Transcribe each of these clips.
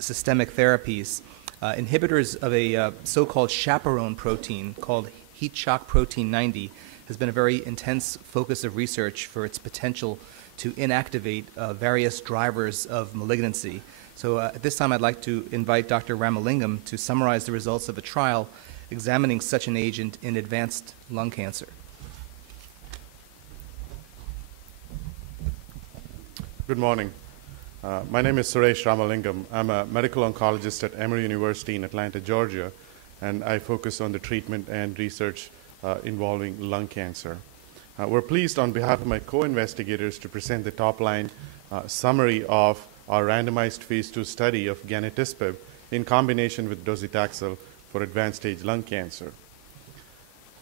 systemic therapies, inhibitors of a so-called chaperone protein called heat shock protein 90 has been a very intense focus of research for its potential to inactivate various drivers of malignancy. So at this time, I'd like to invite Dr. Ramalingam to summarize the results of a trial examining such an agent in advanced lung cancer. Good morning. My name is Suresh Ramalingam. I'm a medical oncologist at Emory University in Atlanta, Georgia, and I focus on the treatment and research involving lung cancer. We're pleased on behalf of my co-investigators to present the top-line summary of our randomized phase 2 study of ganetespib in combination with docetaxel for advanced stage lung cancer.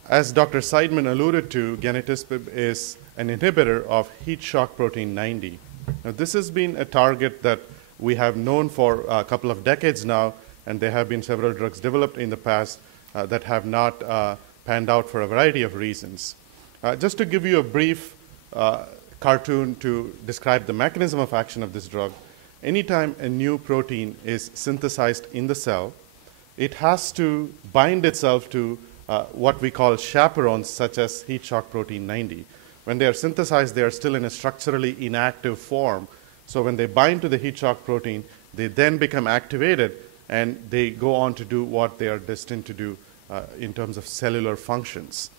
As Dr. Seidman alluded to, ganetespib is an inhibitor of heat shock protein 90. Now, this has been a target that we have known for a couple of decades now, and there have been several drugs developed in the past that have not panned out for a variety of reasons. Just to give you a brief cartoon to describe the mechanism of action of this drug, anytime a new protein is synthesized in the cell, it has to bind itself to what we call chaperones, such as heat shock protein 90. When they are synthesized, they are still in a structurally inactive form. So when they bind to the heat shock protein, they then become activated, and they go on to do what they are destined to do in terms of cellular functions.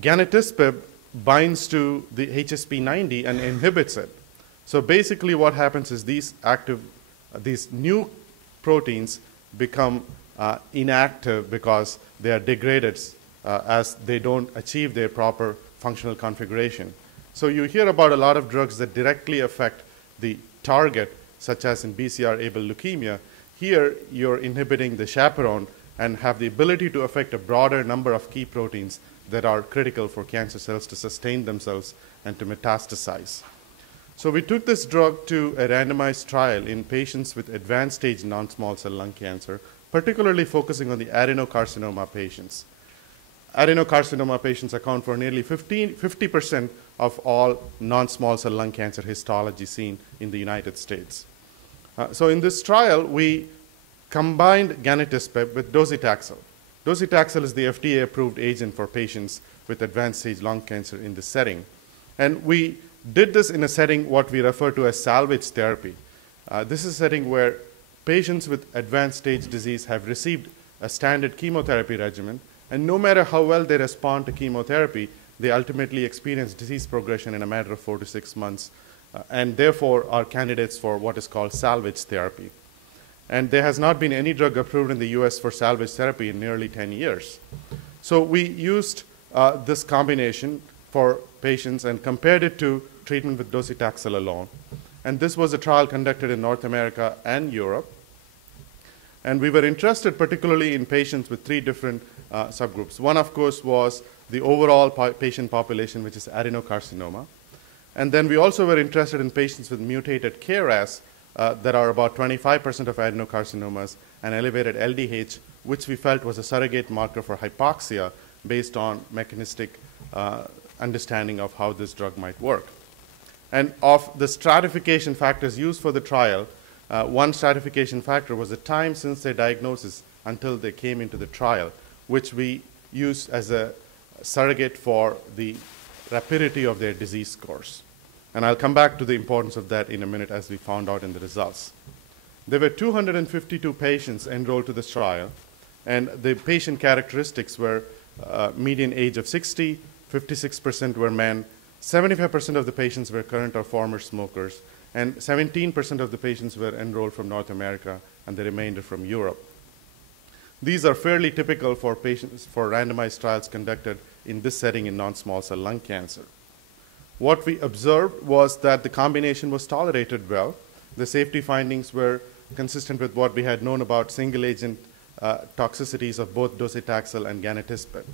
Ganetespib binds to the HSP90 and inhibits it. So basically what happens is these new proteins become inactive because they are degraded as they don't achieve their proper functional configuration. So you hear about a lot of drugs that directly affect the target, such as in BCR-ABL leukemia. Here, you're inhibiting the chaperone and have the ability to affect a broader number of key proteins that are critical for cancer cells to sustain themselves and to metastasize. So we took this drug to a randomized trial in patients with advanced stage non-small cell lung cancer, particularly focusing on the adenocarcinoma patients. Adenocarcinoma patients account for nearly 50% of all non-small cell lung cancer histology seen in the United States. So in this trial, we combined ganetespib with docetaxel. Docetaxel is the FDA-approved agent for patients with advanced stage lung cancer in this setting. And we did this in a setting what we refer to as salvage therapy. This is a setting where patients with advanced stage disease have received a standard chemotherapy regimen, and no matter how well they respond to chemotherapy, they ultimately experience disease progression in a matter of 4 to 6 months, and therefore are candidates for what is called salvage therapy. And there has not been any drug approved in the US for salvage therapy in nearly 10 years. So we used this combination for patients and compared it to treatment with docetaxel alone. And this was a trial conducted in North America and Europe. And we were interested particularly in patients with 3 different subgroups. One, of course, was the overall patient population, which is adenocarcinoma. And then we also were interested in patients with mutated KRAS that are about 25% of adenocarcinomas and elevated LDH, which we felt was a surrogate marker for hypoxia based on mechanistic understanding of how this drug might work. And of the stratification factors used for the trial, one stratification factor was the time since their diagnosis until they came into the trial, which we used as a surrogate for the rapidity of their disease course. And I'll come back to the importance of that in a minute as we found out in the results. There were 252 patients enrolled to this trial, and the patient characteristics were median age of 60, 56% were men, 75% of the patients were current or former smokers, and 17% of the patients were enrolled from North America and the remainder from Europe. These are fairly typical for patients for randomized trials conducted in this setting in non-small cell lung cancer. What we observed was that the combination was tolerated well. The safety findings were consistent with what we had known about single-agent toxicities of both docetaxel and ganetespib.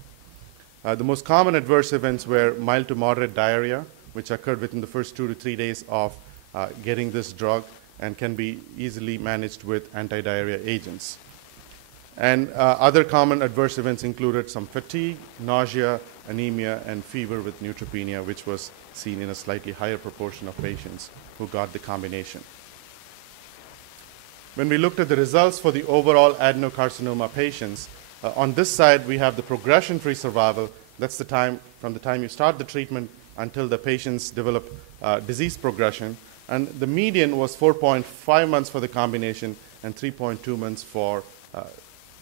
The most common adverse events were mild to moderate diarrhea, which occurred within the first 2 to 3 days of getting this drug and can be easily managed with anti-diarrhea agents. And other common adverse events included some fatigue, nausea, anemia, and fever with neutropenia, which was seen in a slightly higher proportion of patients who got the combination. When we looked at the results for the overall adenocarcinoma patients, on this side we have the progression-free survival. That's the time from the time you start the treatment until the patients develop disease progression. And the median was 4.5 months for the combination and 3.2 months for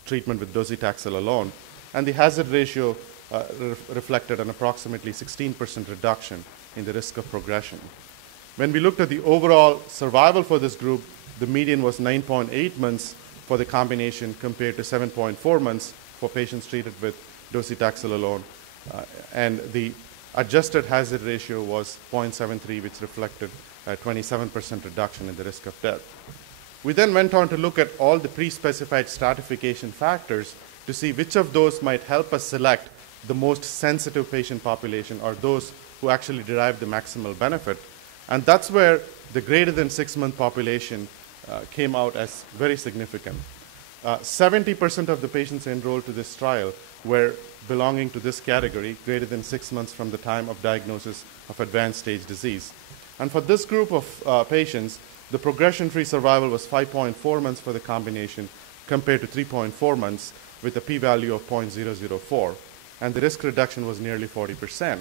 treatment with docetaxel alone. And the hazard ratio reflected an approximately 16% reduction in the risk of progression. When we looked at the overall survival for this group, the median was 9.8 months for the combination compared to 7.4 months for patients treated with docetaxel alone. And the adjusted hazard ratio was 0.73, which reflected a 27% reduction in the risk of death. We then went on to look at all the pre-specified stratification factors to see which of those might help us select the most sensitive patient population, or those who actually derive the maximal benefit. And that's where the greater than 6-month population came out as very significant. 70% of the patients enrolled to this trial were belonging to this category, greater than 6 months from the time of diagnosis of advanced stage disease. And for this group of patients, the progression-free survival was 5.4 months for the combination compared to 3.4 months, with a p-value of 0.004. And the risk reduction was nearly 40%.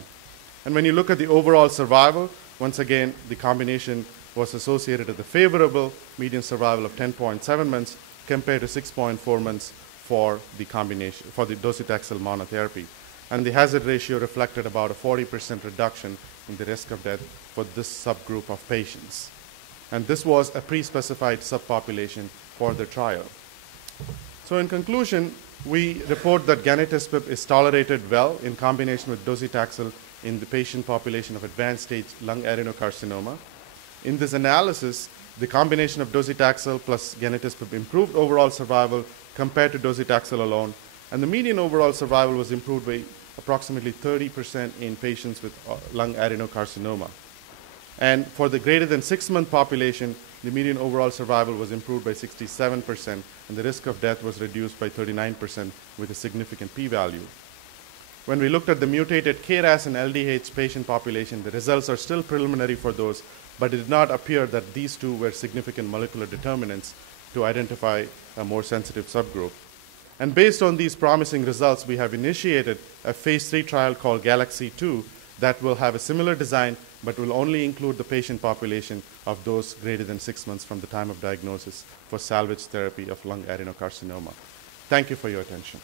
And when you look at the overall survival, once again, the combination was associated with a favorable median survival of 10.7 months compared to 6.4 months for the combination, for the docetaxel monotherapy. And the hazard ratio reflected about a 40% reduction in the risk of death for this subgroup of patients. And this was a pre-specified subpopulation for the trial. So in conclusion, we report that ganetespib is tolerated well in combination with docetaxel in the patient population of advanced stage lung adenocarcinoma. In this analysis, the combination of docetaxel plus ganetespib improved overall survival compared to docetaxel alone, and the median overall survival was improved by approximately 30% in patients with lung adenocarcinoma. And for the greater than 6-month population, the median overall survival was improved by 67%, and the risk of death was reduced by 39% with a significant p-value. When we looked at the mutated KRAS and LDH patient population, the results are still preliminary for those, but it did not appear that these two were significant molecular determinants to identify a more sensitive subgroup. And based on these promising results, we have initiated a phase 3 trial called Galaxy 2 that will have a similar design, but will only include the patient population of those greater than 6 months from the time of diagnosis for salvage therapy of lung adenocarcinoma. Thank you for your attention.